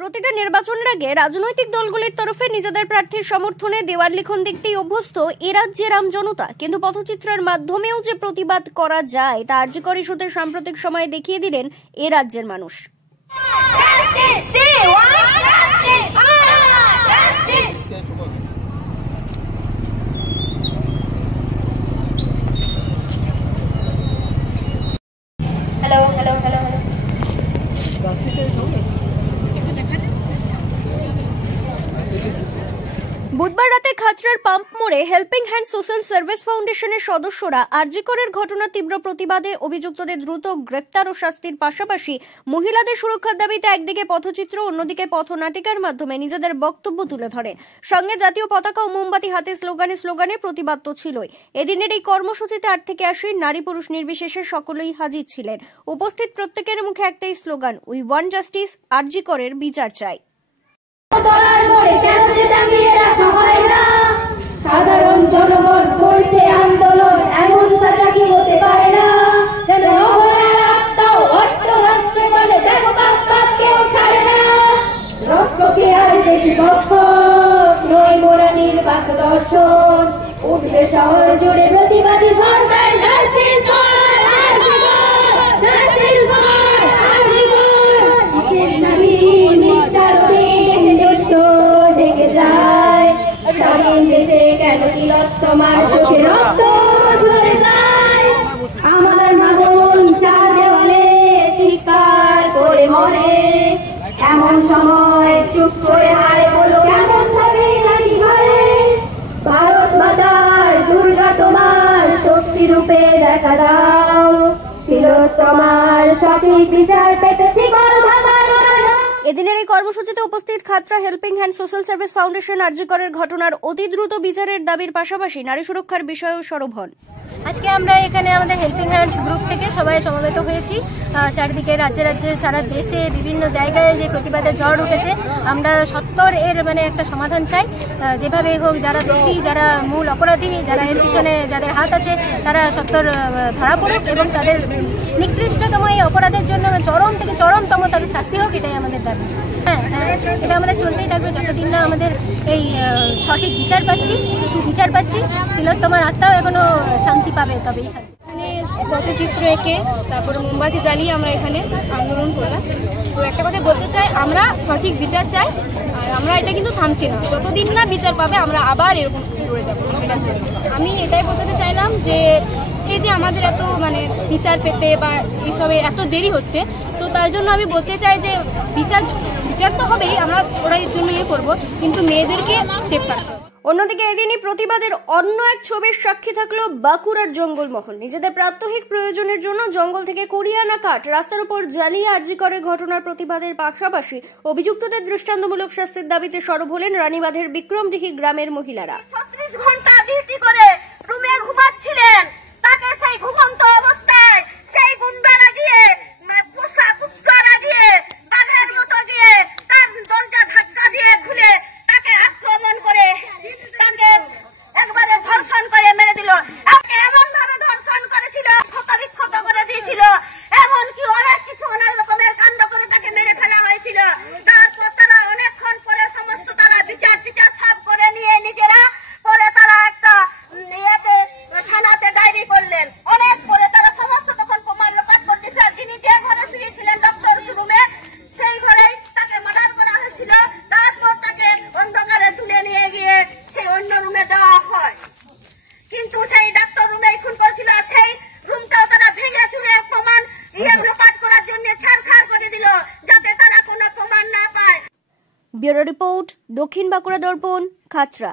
প্রতিটা নির্বাচনের আগে রাজনৈতিক দলগুলির তরফে নিজেদের প্রার্থীর সমর্থনে দেওয়াল লিখন দেখতেই অভ্যস্ত এ রাজ্যের আমজনতা। কিন্তু পথচিত্রের মাধ্যমেও যে প্রতিবাদ করা যায় তা আরজিকর ইস্যুতে সাম্প্রতিক সময়ে দেখিয়ে দিলেন এ রাজ্যের মানুষ। বুধবার রাতে খাতড়ার পাম্প মোড়ে হেল্পিং হ্যান্ড সোশ্যাল সার্ভিস ফাউন্ডেশনের সদস্যরা আরজিকরের ঘটনার তীব্র প্রতিবাদে অভিযুক্তদের দ্রুত গ্রেপ্তার ও শাস্তির পাশাপাশি মহিলাদের সুরক্ষার দাবিতে একদিকে পথচিত্র অন্যদিকে পথনাটিকার মাধ্যমে নিজেদের বক্তব্য তুলে ধরেন। সঙ্গে জাতীয় পতাকা ও মোমবাতি হাতে স্লোগানে প্রতিবাদ তো ছিলই। এদিনের এই কর্মসূচিতে 8 থেকে 80 নারী পুরুষ নির্বিশেষে সকলেই হাজির ছিলেন। উপস্থিত প্রত্যেকের মুখে একটাই স্লোগান, উই ওয়ান্ট জাস্টিস, আরজিকরের বিচার চাই। সাধারণ জনগণ করছে আন্দোলন, এমন সাজা কি হতে পারে না? যেন আত্মাও অট্টহাস্য বলে দেখো বাপ কেউ ছাড়ে না। রক্তকে আর দেখি পক্ষ নয় মোরা নির্বাক দর্শন, উঠছে শহর জুড়ে প্রতিবাদী সরকার। Justice for RG Kar, justice for RG Kar. কিসের স্বাধীন নির্যাতনে দেশ তো ঢেকে যায়, স্বাধীন দেশে কেন কি তোমার চোখে রক্ত ঝরে যায়? আমার মাজন চার দেওয়ালে চিৎকার করে মরে, এমন সময় চুপ করে হায় বলো কেমন থাকে নাকি ঘরে? ভারত মাতার দুর্গা তোমার শক্তি রূপে দেখা দাও, ছিল তোমার সঠিক বিচার পেতে শিকল ধামার। এদিনের এই কর্মসূচিতে উপস্থিত Khatra helping hand social service foundation আরজিকরের ঘটনার অতি দ্রুত বিচারের দাবির পাশাপাশি নারী সুরক্ষার বিষয়েও সরব হন। আজকে আমরা এখানে আমাদের হেল্পিং হ্যান্ডস গ্রুপ থেকে সবাই সমবেত হয়েছি। চারিদিকে রাজ্যে সারা দেশে বিভিন্ন জায়গায় যে প্রতিবাদের ঝড় উঠেছে, আমরা সত্বর এর একটা সমাধান চাই। যেভাবে হোক যারা দোষী, যারা মূল অপরাধী, যারা এর পিছনে যাদের হাত আছে, তারা সত্বর ধরা পড়ুক এবং তাদের নিকৃষ্টতম এই অপরাধের জন্য চরম থেকে চরমতম তাদের শাস্তি হোক, এটাই আমাদের দাবি। হ্যাঁ, এটা আমাদের চলতেই থাকবে যতদিন না আমাদের এই সঠিক বিচার পাচ্ছি, সুবিচার পাচ্ছি। তিলোত্তমার আত্মাও এখনো শান্তি পাবে, তবেই শান্তি। পটচিত্র এঁকে তারপরে মোমবাতি জ্বালিয়ে আমরা এখানে আন্দোলন করলাম। তো একটা কথা বলতে চাই, আমরা সঠিক বিচার চাই, আর আমরা এটা কিন্তু থামছি না। যতদিন না বিচার পাবে আমরা আবার এরকম করে যাবো। এটার জন্য আমি এটাই বোঝাতে চাইলাম যে এই যে আমাদের এত বিচার পেতে বা এইসবে এত দেরি হচ্ছে, তো তার জন্য আমি বলতে চাই যে বিচার তো হবেই, আমরা ওরা এর জন্য করবো, কিন্তু মেয়েদেরকে সেফ থাকতে হবে। অন্যদিকে এদিনই প্রতিবাদের অন্য এক ছবির সাক্ষী থাকলো বাঁকুড়ার জঙ্গলমহল। নিজেদের প্রাত্যহিক প্রয়োজনের জন্য জঙ্গল থেকে কুড়িয়ে আনা কাঠ রাস্তার উপর জ্বালিয়ে আরজিকরের ঘটনার প্রতিবাদের পাশাপাশি অভিযুক্তদের দৃষ্টান্তমূলক শাস্তির দাবিতে সরব হলেন রানীবাঁধের বিক্রমদিঘি গ্রামের মহিলারা। 36 ঘন্টা ডিউটি করে রুমে ঘুমাচ্ছিলেন, তাকে সেই ঘুমন্ত অবস্থায় সেই গুন্ডারা গিয়ে পোষা কুত্তারা গিয়ে বাঘের মতো গিয়ে তার দরজা ধাক্কা দিয়ে খুলে তাকে আক্রমণ করে তাকে একবারে ধর্ষণ করে মেরে দিল। এমন ভাবে ধর্ষণ করেছিল, ক্ষত করে দিয়েছিল, এমনকি অনেক কিছু অনেক রকমের কাণ্ড করে তাকে মেরে ফেলা হয়েছিল। তারপর তারা অনেকক্ষণ পরে সমস্ত তারা বিচার সব করে নিয়ে নিজেরা পরে তারা একটা থানাতে ডায়েরি করলেন। অনেক পরে তারা সমস্ত তখন প্রমাণ লোপাট করে দিয়েছিল। যিনি যে ঘরে শুয়েছিলেন ডক্টর রুমে, সেই ঘরেই তাকে মার্ডার করা হয়েছিল। তারপর তাকে অন্ধকারে তুলে নিয়ে গিয়ে সেই অন্য রুমে দেওয়া হয়, কিন্তু সেই ডাক্তার রুমে খুন করেছিল। সেই রুমটাও তারা ভেঙে চুরে প্রমাণ লোপাট করার জন্য ছাড়খাড় করে দিল, যাতে তারা কোনো প্রমাণ না পায়। ব্যুরো রিপোর্ট, দক্ষিণ বাঁকুড়া দর্পণ, খাতড়া।